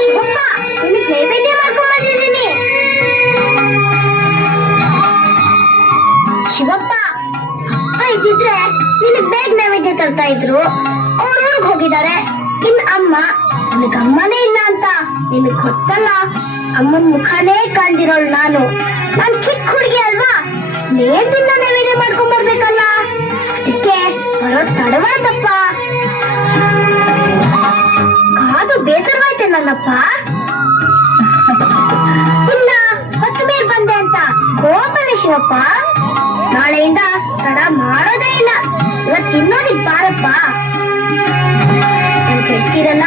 ಶಿವಪ್ಪ, ನಿನಗೆ ನೈವೇದ್ಯ ಮಾಡ್ಕೊಂಡ್ ಬಂದಿದ್ದೀನಿ. ಶಿವಪ್ಪ, ಅಪ್ಪ ಇದ್ದಿದ್ರೆ ನಿನಗೆ ಬೇಗ ನೈವೇದ್ಯ ತರ್ತಾ ಇದ್ರು. ಅವ್ರು ಊರಿಗೆ ಹೋಗಿದ್ದಾರೆ. ಇನ್ ಅಮ್ಮ, ನನಗೆ ಅಮ್ಮನೇ ಇಲ್ಲ ಅಂತ ನಿನಗ್ ಗೊತ್ತಲ್ಲ. ಅಮ್ಮನ ಮುಖನೇ ಕಾಣ್ದಿರೋಳು ನಾನು ಚಿಕ್ಕ ಹುಡುಗಿ ಅಲ್ವಾ? ನೇರದಿಂದ ನೈವೇದ್ಯ ಮಾಡ್ಕೊಂಡ್ ಬರ್ಬೇಕಲ್ಲ, ಅದಕ್ಕೆ ಬರೋದ್ ತಡವಾದಪ್ಪ. ಕಾದು ಬೇಸರವಾಯ್ತೆ ನನ್ನಪ್ಪ. ಇಲ್ಲ, ಹೊತ್ತು ಮೇಲೆ ಬಂದೆ ಅಂತ ಕೋಪವೇ ಶಿವಪ್ಪ. ನಾಳೆಯಿಂದ ತಡ ಮಾಡೋದೇ ಇಲ್ಲ. ಇವತ್ತು ತಿನ್ನೋದಿಕ್ ಬಾರಪ್ಪ. ನನ್ ಕೆಡ್ತಿರಲ್ಲ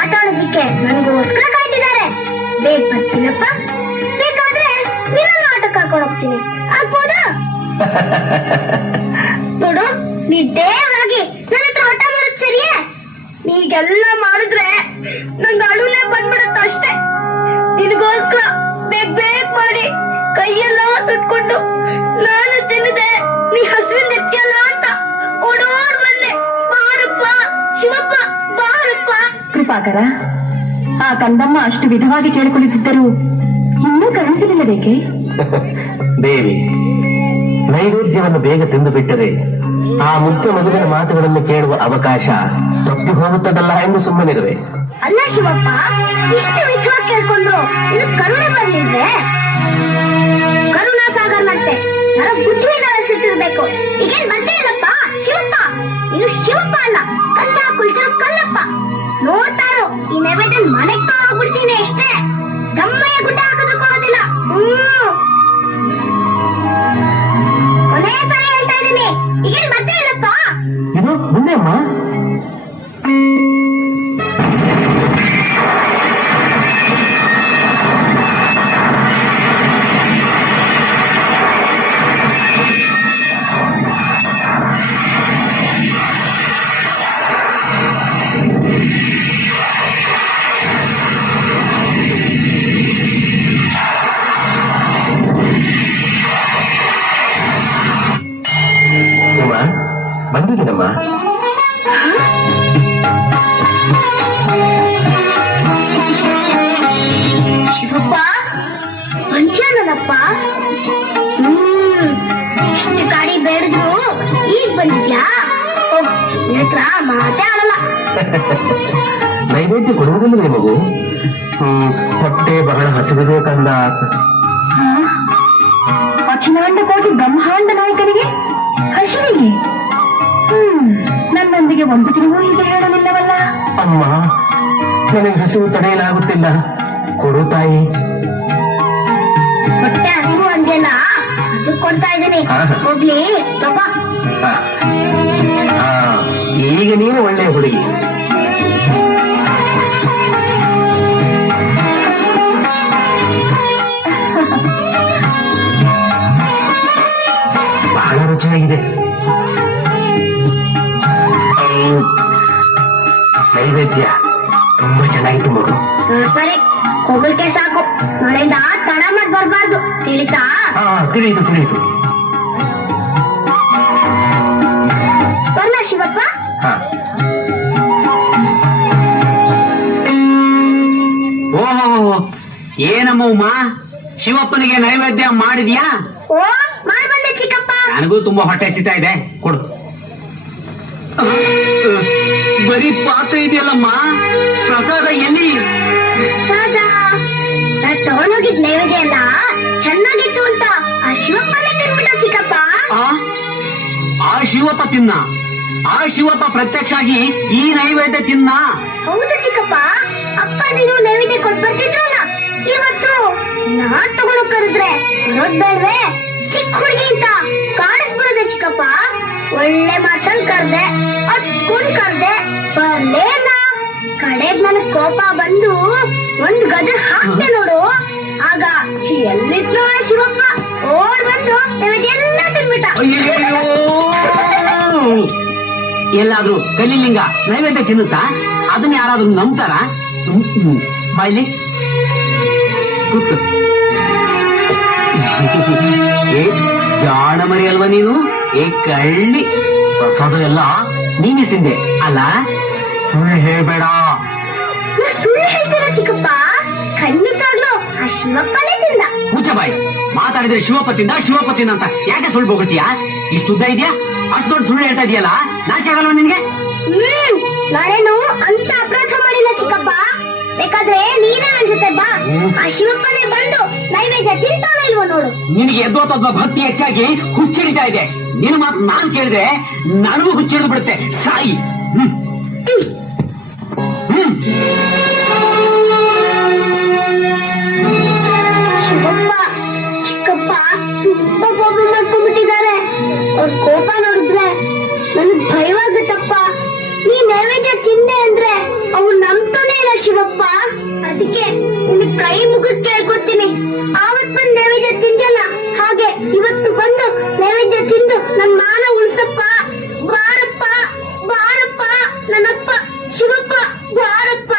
ಆಟ ಆಡೋದಿಕ್ಕೆ ನನಗೋಸ್ಕರ ಕಾಯ್ತಿದ್ದಾರೆ. ಬೇಗ ಬರ್ತೀನಪ್ಪ. ಬೇಕಾದ್ರೆ ನಿನ್ನನ್ನು ಆಟ ಕರ್ಕೊಂಡು ಹೋಗ್ತೀನಿ, ಆಗ್ಬೋದಾ? ನೋಡು, ನೀ ದೇವರಾಗಿ ನನ್ನ ಹತ್ರ ಆಟ ಮಾಡೋದು ಸರಿಯೇ? ನೀಗೆಲ್ಲ ಮಾಡಿದ್ರೆ ನಂಗೆ ಅಳುನೇ ಬಂದ್ಬಿಡುತ್ತ ಅಷ್ಟೇ. ನಿನಗೋಸ್ಕರ ಬೇಗ ಬೇಗ ಮಾಡಿ ಕೈಯೆಲ್ಲ ಸುಟ್ಕೊಂಡು ನಾನು ತಿನ್ನದೆ ನೀ ಹಸುವಿನ ಎತ್ತಿಯಲ್ಲ ಅಂತ ಓಡೋಡ್ ಬಂದೆ. ಬಾರಪ್ಪ ಶಿವಪ್ಪ, ಬಾರಪ್ಪ. ಕೃಪಾಕರ, ಆ ಕಂದಮ್ಮ ಅಷ್ಟು ವಿಧವಾಗಿ ಕೇಳಿಕೊಳ್ಳುತ್ತಿದ್ದರು ಇನ್ನೂ ಕರುಣಿಸಲಿಲ್ಲ ಬೇಕೆ? ದೇವಿ, ನೈವೇದ್ಯವನ್ನು ಬೇಗ ತಿಂದು ಬಿಟ್ಟರೆ ಆ ಮುಖ್ಯ ಮದುವಿನ ಮಾತುಗಳನ್ನು ಕೇಳುವ ಅವಕಾಶ ತಪ್ಪಿ ಹೋಗುತ್ತದಲ್ಲ ಎಂದು ಸುಮ್ಮನಿರುವೆ. ಅಲ್ಲ ಶಿವಪ್ಪ, ಇಷ್ಟು ವಿಧವಾಗಿ ಕೇಳ್ಕೊಂಡ್ರು ಇದು ಕರುಣೆ ಬರ್ಲಿಲ್ವೇ? ಕರುಣಾ ಸಾಗರ್ನಂತೆ ನರ ಬುದ್ಧಿವಿಧಾನ ಸಿಟ್ಟಿರ್ಬೇಕು. ಈಗೇನ್ ಬಂದೇ ಇಲ್ಲಪ್ಪ ಶಿವಪ್ಪ. ಇದು ಶಿವಪ್ಪ ಅಲ್ಲ, ಕಲ್ಲ ಕುಳಿತಿರೋ ಕಲ್ಲಪ್ಪ. ನೋಡ್ತಾರೋ ಈ ನೈವೇದ್ಯ ಮನೆಗ್ ತಗೊಂಡ್ಬಿಡ್ತೀನಿ ಅಷ್ಟೇ. ಗಮ್ಮಯ್ಯ ಗುಡ್ಡ ಹಾಕಿದ್ಕೋದಿಲ್ಲ. ಕೊನೆ ಸರಿ ಹೇಳ್ತಾ ಇದ್ದೀನಿ, ಈಗೇನ್ ಬಂದೇ ಇಲ್ಲಪ್ಪ. ಇದು ಮುಂದೆ ಅಮ್ಮ. ಬಂದಿದ್ದೀನಮ್ಮ. ಶಿವಪ್ಪ, ಬಂದ್ಯಾನಪ್ಪ. ಇಷ್ಟು ಗಾಡಿ ಬೇಡಿದ್ರು ಈಗ ಬಂದಿದ್ಯಾ? ಹತ್ರ ಮಾತೇ ಆಡಲ್ಲ. ನೈವೇದ್ಯ ಕೊಡುವುದಿಲ್ಲ ನಿಮಗೂ? ಹೊಟ್ಟೆ ಬಹಳ ಹಸಿವಿದೆ ಕಂದ. ಅಖಿಲಾಂಡ ಕೋಟಿ ಬ್ರಹ್ಮಾಂಡ ನಾಯಕನಿಗೆ ಹಸಿವಿಗೆ ನನ್ನೊಂದಿಗೆ ಒಂದು ತಿರುವು ಹೀಗೆ ಹೇಳಲಿಲ್ಲವಲ್ಲ? ಅಮ್ಮ, ನನಗೆ ಹಸಿವು ತಡೆಯಲಾಗುತ್ತಿಲ್ಲ, ಕೊಡು ತಾಯಿ. ಹೊಟ್ಟೆ ಹಸಿವು ಅಂದೆಲ್ಲ ಅದು ಕೊಡ್ತಾ ಇದ್ದೀನಿ, ಹೋಗ್ಲಿ ತಗೋ. ಈಗ ನೀನು ಒಳ್ಳೆಯ ಹುಡುಗಿ. ಬಹಳ ರುಚಿಯಾಗಿದೆ. ನೈವೇದ್ಯ ತುಂಬಾ ಚೆನ್ನಾಗಿತ್ತು ಮಗು. ಸರಿ, ಹೋಗಲ್ಕೆ ಸಾಕು. ನಾಳೆಯಿಂದ ತಡ ಮಾಡಿ ಬರ್ಬಾರ್ದು, ತಿಳಿತಾ? ತಿಳಿಯಿತು ತಿಳಿಯಿತು. ಬರ್ಲಾ ಶಿವಪ್ಪ? ಓಹೋ, ಏನಮ್ಮ ಉಮಾ, ಶಿವಪ್ಪನಿಗೆ ನೈವೇದ್ಯ ಮಾಡಿದ್ಯಾ? ಓ, ಮಾಡಿ ಬಂದೆ ಚಿಕ್ಕಪ್ಪ. ನನಗೂ ತುಂಬಾ ಹೊಟ್ಟೆ ಹಸಿತಾ ಇದೆ, ಕೊಡು. ಬರೀ ಪಾತ್ರೆ ಇದೆಯಲ್ಲಮ್ಮ, ಪ್ರಸಾದ ಎಲ್ಲಿ? ಪ್ರಸಾದ ನಾನ್ ತಗೊಂಡೋಗಿದ್ ನೈವೇದ್ಯ ಎಲ್ಲ ಚೆನ್ನಾಗಿತ್ತು ಅಂತ ಆ ಶಿವಪ್ಪನೇ ತಿನ್ಬಿಟ್ಟ ಚಿಕ್ಕಪ್ಪ. ಆ ಶಿವಪ್ಪ ತಿನ್ನ? ಆ ಶಿವಪ್ಪ ಪ್ರತ್ಯಕ್ಷ ಆಗಿ ಈ ನೈವೇದ್ಯ ತಿನ್ನ? ಹೌದು ಚಿಕ್ಕಪ್ಪ, ಅಪ್ಪ ನೀನು ನೈವೇದ್ಯ ಕೊಟ್ಟು ಬರ್ತಿದ್ರಲ್ಲ, ಇವತ್ತು ನಾನ್ ತಗೊಂಡೋಗ್ ಕರೆದ್ರೆ ಬರೋದ್ ಬೇಡ್ವೆ? ಚಿಕ್ಕ ಹುಡುಗಿ ಅಂತ ಕಾಣಿಸ್ಬಿಡದೆ ಚಿಕ್ಕಪ್ಪ. ಒಳ್ಳೆ ಮಾತಲ್ಲಿ ಕರ್ದೆ, ಅದ್ಕೊಂಡ್ ಕರ್ದೆ, ಬರ್ಲೇನ. ಕಡೆಗ್ ನನಗ್ ಕೋಪ ಬಂದು ಒಂದ್ ಗದೆ ಹಾಕ್ತೆ ನೋಡು. ಆಗ ಎಲ್ಲಿದ್ನೋ ಶಿವಪ್ಪ ಓಡ್ ಬಂದು ನೈವೇದ್ಯ ಎಲ್ಲ ತಿನ್ಬಿಟ್ಟ. ಎಲ್ಲಾದ್ರೂ ಕಲಿಲಿಂಗ ನೈವೇದ್ಯ ತಿನ್ನುತ್ತಾ? ಅದನ್ನ ಯಾರಾದ್ರೂ ನಂಬ್ತಾರ? ಬಾಯ್ಲಿ ಕೂತು. ಏ ಜಾಣ ಮರಿ ಅಲ್ವಾ ನೀನು? ಏ ಕಳ್ಳಿ, ಪ್ರಸಾದ ಎಲ್ಲ ನೀನೇ ತಿಂದೆ ಅಲ್ಲ? ಸುಳ್ಳು ಹೇಳ್ಬೇಡ. ಶಿವಪ್ಪನೇ ತಿಂದ. ಮುಚ್ಚಬಾಯಿ, ಮಾತಾಡಿದ್ರೆ ಶಿವಪತಿಂದ ಅಂತ ಯಾಕೆ ಸುಳ್ಳು ಹೋಗುತ್ತೀಯಾ? ಇಷ್ಟು ಉದ್ದ ಇದೆಯಾ? ಅಷ್ಟು ದೊಡ್ಡ ಸುಳ್ಳು ಹೇಳ್ತಾ ಇದೆಯಲ್ಲ, ನಾಚೆ ಆಗಲ್ವಾ ನಿನ್ಗೆ? ನಾನೇನು ಅಂತ ಅಪರಾಧ ಮಾಡಿಲ್ಲ ಚಿಕ್ಕಪ್ಪ. ಬೇಕಾದ್ರೆ ನೀನೇ ನನ್ ಜೊತೆ ಬಾ. ಆ ಶಿವಪ್ಪನೇ ಬಂದು ನೈವೇದ್ಯ ತಿಂತಾನ ಇಲ್ವೋ ನೋಡು. ನಿನಗೆ ಎದ್ದೋತದ್ವ ಭಕ್ತಿ ಹೆಚ್ಚಾಗಿ ಹುಚ್ಚಿಡಿತಾ ಇದೆ. ನಿನ್ನ ಮಾತು ನಾನ್ ಕೇಳಿದ್ರೆ ನನಗೂ ಹುಚ್ಚಿಡಿದು ಬಿಡುತ್ತೆ. ಸಾಯಿ. ಶಿವಪ್ಪ ಚಿಕ್ಕಪ್ಪ ತುಂಬಾ ಕೋಪ ಮಾಡ್ಕೊಂಡ್ಬಿಟ್ಟಿದ್ದಾರೆ. ಅವ್ರ ಕೋಪ ನೋಡಿದ್ರೆ ನನಗ್ ಭಯವಾಗುತ್ತಪ್ಪ. ನೀ ನೈವೇದ್ಯ ತಿಂದೆ ಅಂದ್ರೆ ಅವ್ರು ನಂಬ್ತಾನೆ ಇಲ್ಲ ಶಿವಪ್ಪ. ಅದಕ್ಕೆ ನಿನ್ನ ಕೈ ಮುಗಿದ್ ಕೇಳ್ಕೊತೀನಿ, ಆವತ್ ಬಂದ್ ನೈವೇದ್ಯ ತಿಂದಲ್ಲ ಹಾಗೆ ಇವತ್ತು ಬಂದು ನೈವೇದ್ಯ ತಿಂದು ನನ್ ಮಾನ ಉಳ್ಸಪ್ಪ. ಬಾರಪ್ಪ ಬಾರಪ್ಪ ನನ್ನಪ್ಪ ಶಿವಪ್ಪ, ಬಾರಪ್ಪ.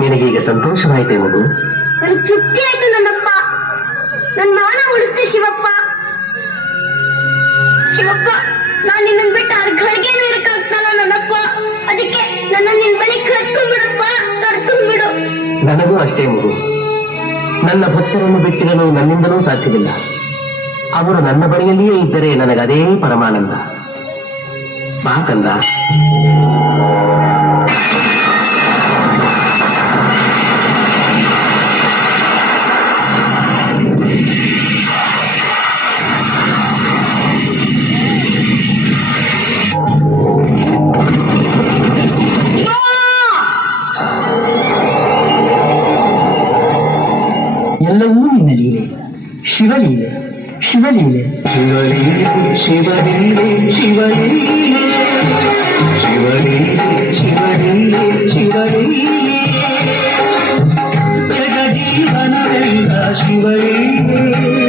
ನಿನಗೀಗ ಸಂತೋಷವಾಯಿತೆ ಮಗು? ನನಗೆ ತೃಪ್ತಿ ಆಯ್ತು ನನ್ನಪ್ಪ. ನನ್ನ ಮಾನ ಉಳಿಸ್ತೆ ಶಿವಪ್ಪ. ಶಿವಪ್ಪ, ನಾನು ನಿನ್ನನ್ ಬಿಟ್ಟು ಅರ್ಘಳಿಗೇನು ಇರಕ್ಕಾಗ್ತಲ್ಲ ನನ್ನಪ್ಪ. ಅದಕ್ಕೆ ನನ್ನ ನಿನ್ ಬಳಿ ಕರ್ಕೊಂಡ್ಬಿಡಪ್ಪ, ಕರ್ಕೊಂಡ್ಬಿಡು. ನನಗೂ ಅಷ್ಟೇ ಮಗು. ನನ್ನ ಭಕ್ತರನ್ನು ಬಿಟ್ಟಿರಲು ನನ್ನಿಂದಲೂ ಸಾಧ್ಯವಿಲ್ಲ. ಅವರು ನನ್ನ ಬಳಿಯಲ್ಲಿಯೇ ಇದ್ದರೆ ನನಗದೇ ಪರಮಾನಂದ. ಬಾ ಕಂದ. ಎಲ್ಲವೂ ನಿನ್ನ ಲೀಲೆ, ಶಿವಲೀಲೆ, ಶಿವಲೀಲೆ, ಶಿವಲೀಲೆ, ಶಿವಲೀಲೆ, ಶಿವಲೀಲೆ, ಶಿವಲೀಲೆ, ಶಿವಲೀಲೆ, ಶಿವಲೀಲೆ, ಜಗಜೀವನ ಶಿವಲೀಲೆ